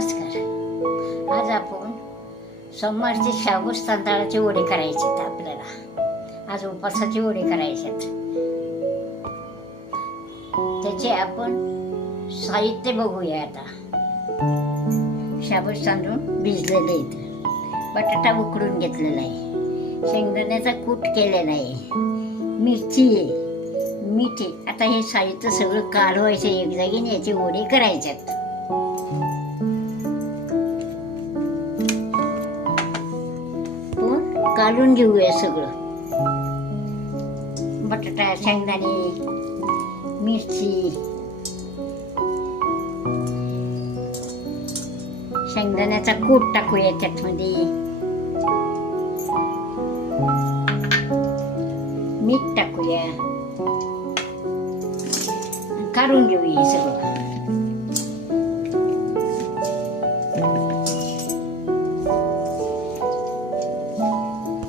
आज आपण सोमवारचे शाबूस तांदळाचे वडे करायचे आहेत आपल्याला. आज उपासाचे वडे करायचे आहेत. त्याचे आपण साहित्य बघूया आता. शाबूस तांदूळ भिजलेले आहेत बटाटा उकडून घेतलेला आहे. शेंगदाण्याचा कूट केलेला आहे. मिरची आहे. मीठ आहे. आता हे साहित्य सगळं काढवायचं एक जागीने याचे वडे करायचे आहेत. काढून घेऊया सगळं. बटाटा शेंगदाणे मिरची शेंगदाण्याचा कूट टाकूया त्यातमध्ये मीठ टाकूया. काढून घेऊया हे सगळं.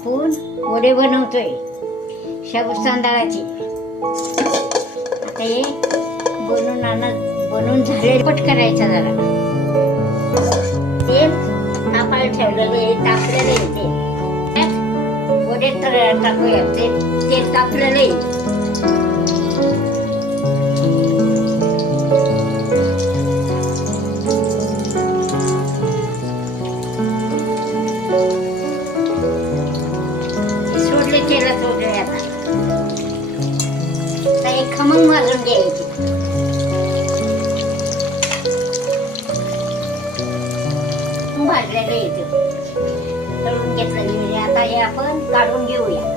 आपण वडे बनवतोय. शाबूस तांदळाची आता हे बनवून आणत बनवून झाले पट करायचा जरा. तेल तापायला ठेवलेले तापलेले ते. वडे तर टाकूया ते तेल तापलेले thank you वगैरे आता आता एक खमंग मारून द्यायची भाजलेलं येते? तळून घेतलं म्हणजे आता हे आपण काढून घेऊया.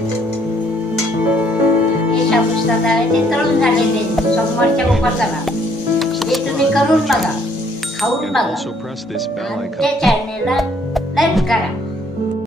thank you हे शाबूस तांदळाचे तळून झालेले सोमवारच्या उपासाला हे तुम्ही करून बघा खाऊन बघा. त्या चॅनेलला लाईक करा.